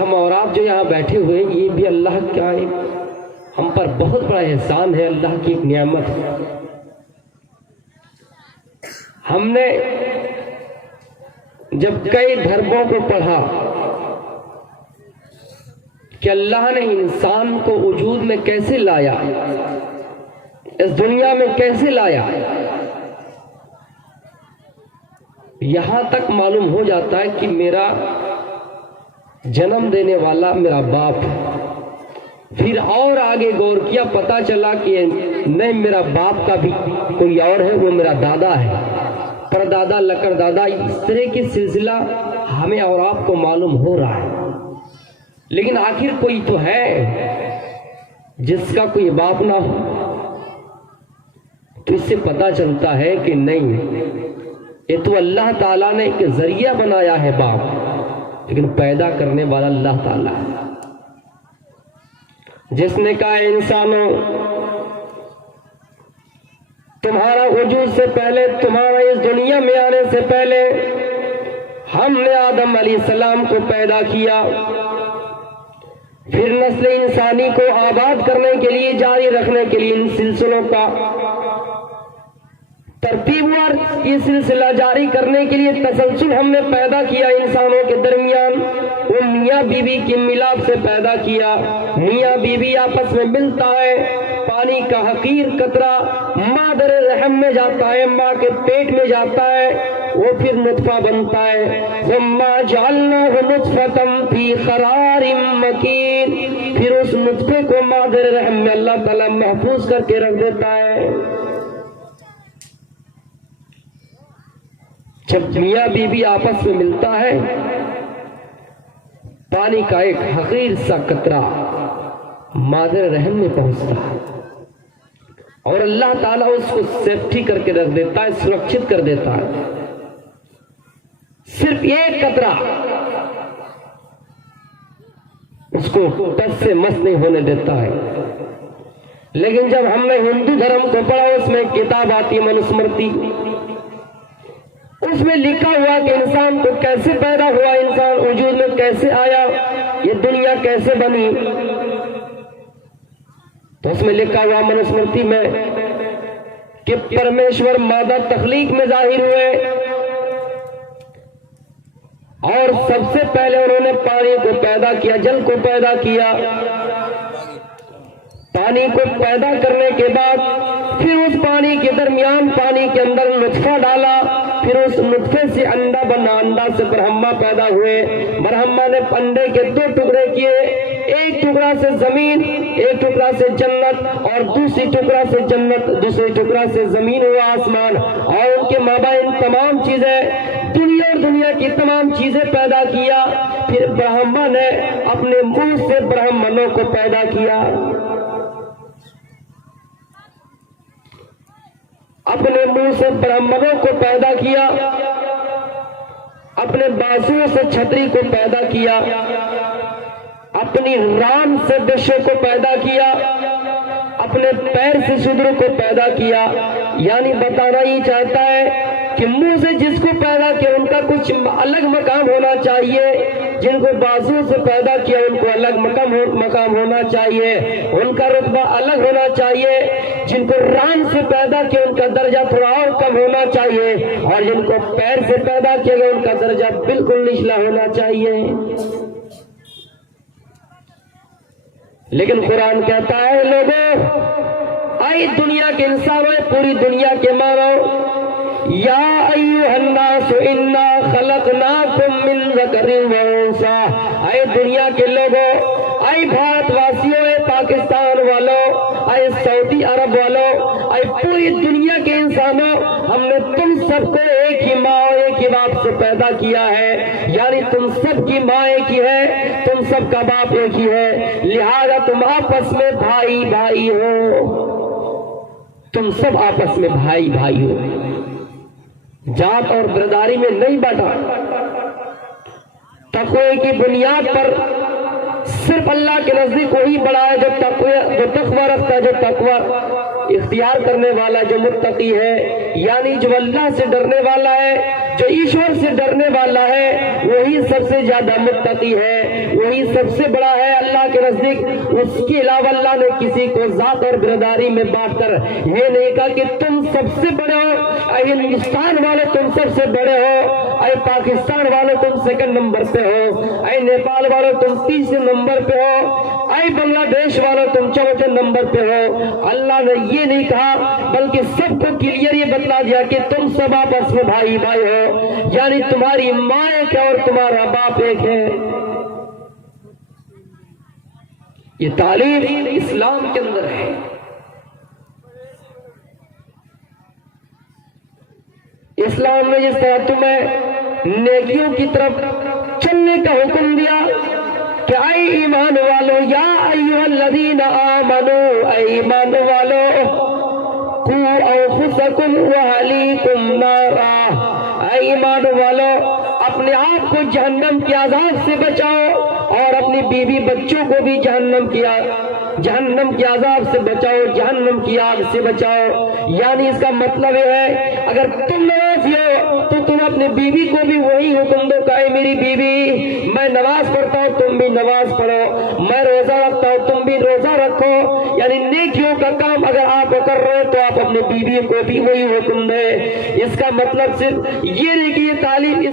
ہم اور آپ جو یہاں بیٹھے ہوئے یہ بھی اللہ کا ہم پر بہت بڑا احسان ہے، اللہ کی ایک نعمت ہے۔ ہم نے جب کئی دھرموں کو پڑھا کہ اللہ نے انسان کو وجود میں کیسے لایا، اس دنیا میں کیسے لایا، یہاں تک معلوم ہو جاتا ہے کہ میرا جنم دینے والا میرا باپ ہے۔ پھر اور آگے غور کیا، پتا چلا کہ نہیں، میرا باپ کا بھی کوئی اور ہے، وہ میرا دادا ہے، پردادا، لکڑ دادا، اس طرح کی سلسلہ ہمیں اور آپ کو معلوم ہو رہا ہے۔ لیکن آخر کوئی تو ہے جس کا کوئی باپ نہ ہو، تو اس سے پتا چلتا ہے کہ نہیں، یہ تو اللہ تعالیٰ نے ایک ذریعہ بنایا ہے باپ، لیکن پیدا کرنے والا اللہ تعالیٰ ہے، جس نے کہا انسانوں تمہارا وجود سے پہلے، تمہارا اس دنیا میں آنے سے پہلے ہم نے آدم علیہ السلام کو پیدا کیا، پھر نسل انسانی کو آباد کرنے کے لیے، جاری رکھنے کے لیے ان سلسلوں کا ترتیب اور یہ سلسلہ جاری کرنے کے لیے تسلسل ہم نے پیدا کیا انسانوں کے درمیان۔ وہ میاں بیوی کی ملاپ سے پیدا کیا، میاں بیوی آپس میں ملتا ہے، پانی کا حقیر قطرہ مادر رحم میں جاتا ہے، ماں کے پیٹ میں جاتا ہے، وہ پھر نطفہ بنتا ہے۔ ثم جعلناہ نطفۃ فی قرار مکین، پھر اس نطفے کو مادر رحم میں اللہ تعالیٰ محفوظ کر کے رکھ دیتا ہے۔ جب میاں بیوی آپس میں ملتا ہے، پانی کا ایک حقیر سا قطرہ مادر رحم میں پہنچتا ہے اور اللہ تعالیٰ اس کو سیفٹی کر کے رکھ دیتا ہے، سرکشت کر دیتا ہے۔ صرف ایک قطرہ اس کو ٹچ سے مس نہیں ہونے دیتا ہے۔ لیکن جب ہم نے ہندو دھرم کو پڑھا، اس میں کتاب آتی ہے منوسمرتی، اس میں لکھا ہوا کہ انسان کو کیسے پیدا ہوا، انسان وجود میں کیسے آیا، یہ دنیا کیسے بنی، تو اس میں لکھا ہوا منوسمرتی میں کہ پرمیشور مادہ تخلیق میں ظاہر ہوئے اور سب سے پہلے انہوں نے پانی کو پیدا کیا، جل کو پیدا کیا۔ پانی کو پیدا کرنے کے بعد پھر اس پانی کے درمیان، پانی کے اندر نطفہ ڈالا، پھر اس نطفے سے انڈا بنا، انڈا سے برہما پیدا ہوئے، برہما نے انڈے کے دو ٹکڑے کیے، ایک ٹکڑا سے زمین، ایک ٹکڑا سے جنت، اور دوسری ٹکڑا سے جنت، دوسرے ٹکڑا سے زمین و آسمان، اور ان کے مابین تمام چیزیں، دنیا اور دنیا کی تمام چیزیں پیدا کیا۔ پھر برہما نے اپنے منہ سے برہمنوں کو پیدا کیا، اپنے منہ سے برہمنوں کو پیدا کیا، اپنے بازوؤں سے چھتری کو پیدا کیا، اپنی ران سے بشو کو پیدا کیا، اپنے پیر سے شودر کو پیدا کیا۔ یعنی بتانا یہ چاہتا ہے کہ منہ سے جس کو پیدا کیا ان کا کچھ الگ مقام ہونا چاہیے، جن کو بازو سے پیدا کیا ان کو الگ مقام ہونا چاہیے، ان کا رتبہ الگ ہونا چاہیے، جن کو ران سے پیدا کیا ان کا درجہ تھوڑا اور کم ہونا چاہیے، اور جن کو پیر سے پیدا کیا گیا ان کا درجہ بالکل نچلا ہونا چاہیے۔ لیکن قرآن کہتا ہے لوگوں، اے دنیا کے انسانوں، پوری دنیا کے مانو، یا ایھا الناس انا خلقناکم من ذکر و انثی، اے دنیا کے لوگوں، اے بھارت واسیوں، اے پاکستان والوں، اے سعودی عرب والوں، اے پوری دنیا کے انسانوں، ہم نے تم سب کو ایک ہی ماں اور ایک ہی باپ سے پیدا کیا ہے۔ یعنی تم سب کی ماں ایک ہی ہے، تم سب کا باپ ایک ہی ہے، لہذا تم آپس میں بھائی بھائی ہو، تم سب آپس میں بھائی بھائی ہو، ذات اور برادری میں نہیں بٹا۔ تقوی کی بنیاد پر صرف اللہ کے نزدیک وہی بڑا ہے جو تقوی رکھتا ہے، جو تقوی اختیار کرنے والا، جو متقی ہے، یعنی جو اللہ سے ڈرنے والا ہے، جو ایشور سے ڈرنے والا ہے، وہی سب سے زیادہ متقی ہے۔ وہی سب سے بڑا ہے اللہ کے نزدیک. اس کے علاوہ اللہ نے کسی کو ذات اور برادری میں بانٹ کر یہ نہیں کہا کہ تم سب سے بڑے ہو، اے ہندوستان والے تم سب سے بڑے ہو، اے پاکستان والے تم سیکنڈ نمبر پہ ہو، اے نیپال والے تم تیسرے نمبر پہ ہو، اے بنگلہ دیش والے تم چوتھے نمبر پہ ہو. اللہ نے یہ نہیں کہا بلکہ سب کو کلیئر یہ بتلا دیا کہ تم سب آپس میں بھائی بھائی ہو، یعنی تمہاری ماں ایک ہے اور تمہارا باپ ایک ہے. یہ تعلیم اسلام کے اندر ہے. اسلام نے جس طرح تمہیں نیکیوں کی طرف چلنے کا حکم دیا کہ اے ایمان والو، یا ایھا الذین آمنو، اے ایمان والو، قوا انفسکم واہلیکم نارا، اے ایمان والو اپنے آپ کو جہنم کے عذاب سے بچاؤ اور اپنی بیوی بچوں کو بھی جہنم کے عذاب سے بچاؤ، جہنم کی آگ سے بچاؤ. یعنی اس کا مطلب یہ ہے اگر تم نمازی ہو تو تم اپنی بیوی کو بھی وہی حکم دو کہ اے میری بیوی، میں نماز پڑھتا ہوں تم بھی نماز پڑھو، میں روزہ رکھتا ہوں تم بھی روزہ رکھو. یعنی نیکیوں کا کام اگر آپ کر رہے ہو تو آپ اپنی بیوی کو بھی وہی حکم دیں. اس کا مطلب صرف یہ نہیں کہ یہ تعلیم